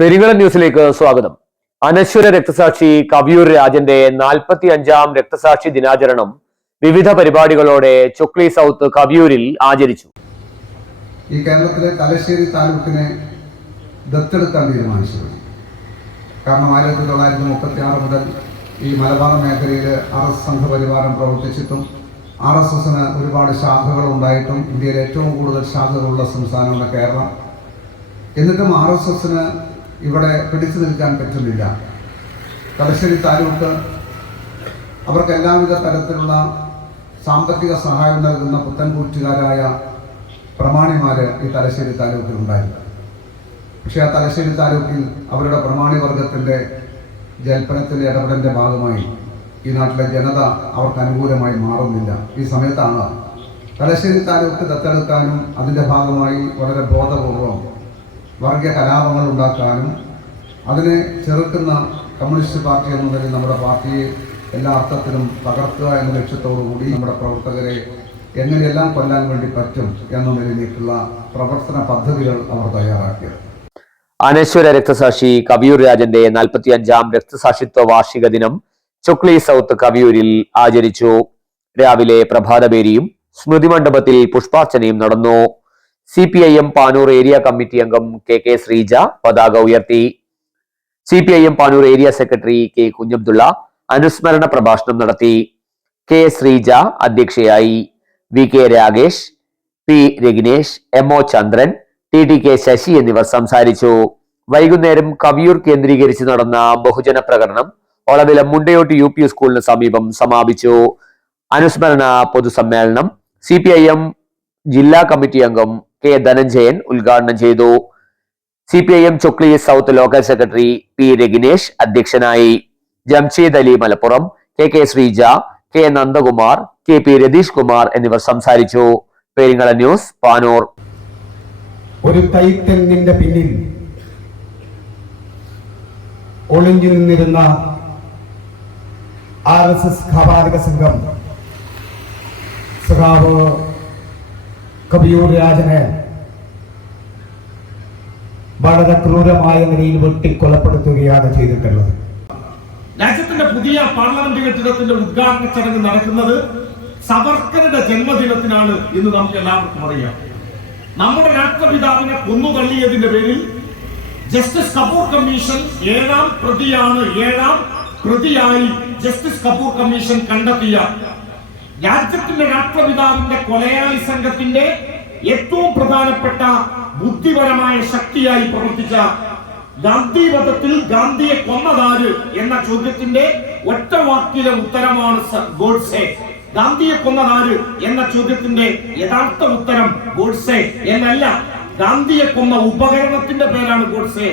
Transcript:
പെരിങ്ങളം ന്യൂസിലേക്ക് സ്വാഗതം. അനശ്വര രക്തസാക്ഷി കവിയൂർ രാജന്റെ 45-ാം രക്തസാക്ഷി ദിനാചരണം വിവിധ പരിപാടികളോടെ ചൊക്ലി സൗത്ത് കവിയൂരിൽ ആചരിച്ചു. ഈ കേരളത്തിലെ തലശ്ശേരി താലൂക്കിനെ ദത്തെടുക്കാൻ തീരുമാനിച്ചു. കാരണം 1936 മുതൽ ഈ മലബാർ മേഖലയിൽ RS സംഘപരിവാരം പ്രവർത്തിച്ചിട്ടും RSSന് ഒരുപാട് ശാഖകൾ ഉണ്ടായിട്ടും ഇന്ത്യയിൽ ഏറ്റവും കൂടുതൽ ശാഖകളുള്ള സംസ്ഥാനമാണ് കേരളം. എന്നിട്ടും RSSന് ഇവിടെ പിടിച്ചു നിൽക്കാൻ പറ്റുന്നില്ല. തലശ്ശേരി താലൂക്ക് അവർക്ക് എല്ലാവിധ തരത്തിലുള്ള സാമ്പത്തിക സഹായം നൽകുന്ന പുത്തൻകൂറ്റുകാരായ പ്രമാണിമാർ ഈ തലശ്ശേരി താലൂക്കിൽ ഉണ്ടായിരുന്നു. പക്ഷേ ആ തലശ്ശേരി താലൂക്കിൽ അവരുടെ പ്രമാണി വർഗത്തിൻ്റെ ജൽപ്പനത്തിൻ്റെ ഇടപെടലിൻ്റെ ഭാഗമായി ഈ നാട്ടിലെ ജനത അവർക്ക് അനുകൂലമായി മാറുന്നില്ല. ഈ സമയത്താണ് തലശ്ശേരി താലൂക്ക് ദത്തെടുക്കാനും അതിൻ്റെ ഭാഗമായി വളരെ ബോധപൂർവം വർഗീയ കലാപങ്ങൾ ഉണ്ടാക്കാനും അതിനെ ചെറുക്കുന്ന കമ്മ്യൂണിസ്റ്റ് പാർട്ടി എന്ന നിലയിൽ നമ്മുടെ പാർട്ടിയെ എല്ലാ അർത്ഥത്തിലും തകർക്കുക എന്ന ലക്ഷ്യത്തോടുകൂടി നമ്മുടെ പ്രവർത്തകരെ എങ്ങനെയെല്ലാം കൊല്ലാൻ വേണ്ടി പറ്റും എന്ന നിലയിലേക്കുള്ള പ്രവർത്തന പദ്ധതികൾ അവർ തയ്യാറാക്കിയത്. അനശ്വര രക്തസാക്ഷി കവിയൂർ രാജന്റെ 45-ാം രക്തസാക്ഷിത്വ വാർഷിക ദിനം ചൊക്ലി സൗത്ത് കവിയൂരിൽ ആചരിച്ചു. രാവിലെ പ്രഭാതപേരിയും സ്മൃതി മണ്ഡപത്തിൽ പുഷ്പാർച്ചനയും നടന്നു. CPIM പാനൂർ ഏരിയ കമ്മിറ്റി അംഗം KK ശ്രീജ പതാക ഉയർത്തി. CPIM Panoor area secretary K Kunhabdulla അനുസ്മരണ പ്രഭാഷണം നടത്തി. K ശ്രീജ അധ്യക്ഷയായി. VK രാഗേഷ്, P രഗ്നേഷ്, MO ചന്ദ്രൻ, TTK ശശി എന്നിവർ സംസാരിച്ചു. വൈകുന്നേരം കവിയൂർ കേന്ദ്രീകരിച്ച് നടന്ന ബഹുജന പ്രകടനം ഒളവിലം മുണ്ടയോട്ട് UP സ്കൂളിന് സമീപം സമാപിച്ചു. അനുസ്മരണ പൊതുസമ്മേളനം CPIM ജില്ലാ കമ്മിറ്റി അംഗം K ധനഞ്ജയൻ ഉദ്ഘാടനം ചെയ്തു. CPIM Chokli south local secretary P രഗ്നേഷ് അധ്യക്ഷനായി. Jamsheed Ali Malappuram, KK Sreeja, K Nandakumar, KP Ratheesh Kumar എന്നിവർ സംസാരിച്ചു. പെരിങ്ങളം ന്യൂസ്, പാനൂർ. ഒരു തൈത്തെങ്ങിന്റെ പിന്നിൽ ഒളിഞ്ഞു നിന്നിരുന്ന RSS ഖവാരിക സംഘം സഖാവ് കവിയൂർ രാജനെ വളരെ ക്രൂരമായ നിലയിൽ വെട്ടിക്കൊലപ്പെടുത്തുകയാണ് ചെയ്തിട്ടുള്ളത്. രാജ്യത്തിന്റെ പുതിയ പാർലമെന്റ് കെട്ടിടത്തിന്റെ ഉദ്ഘാടന ചടങ്ങ് നടക്കുന്നത് സവർക്കറുടെ ജന്മദിനത്തിനാണ് എന്ന് നമുക്ക് എല്ലാവർക്കും അറിയാം. നമ്മുടെ രാഷ്ട്രപിതാവിനെ കൊന്നുതള്ളിയതിന്റെ പേരിൽ ജസ്റ്റിസ് കപൂർ കമ്മീഷൻ ഏഴാം പ്രതിയായി ജസ്റ്റിസ് കപൂർ കമ്മീഷൻ കണ്ടെത്തിയ രാജ്യത്തിന്റെ രാഷ്ട്രപിതാവിന്റെ കൊലയാളി സംഘത്തിന്റെ ഏറ്റവും പ്രധാനപ്പെട്ട ബുദ്ധിപരമായ ശക്തിയായി പ്രവർത്തിച്ച ഗാന്ധി വധത്തിൽ ഗാന്ധിയെ കൊന്നതാര് എന്ന ചോദ്യത്തിന്റെ ഒറ്റ വാക്കിലെ ഉത്തരമാണ് ഗോഡ്സെ. ഗാന്ധിയെ കൊന്നതാര് എന്ന ചോദ്യത്തിന്റെ യഥാർത്ഥ ഉത്തരം ഗോഡ്സെ എന്നല്ല, ഗാന്ധിയെ കൊന്ന ഉപകരണത്തിന്റെ പേരാണ് ഗോഡ്സെ.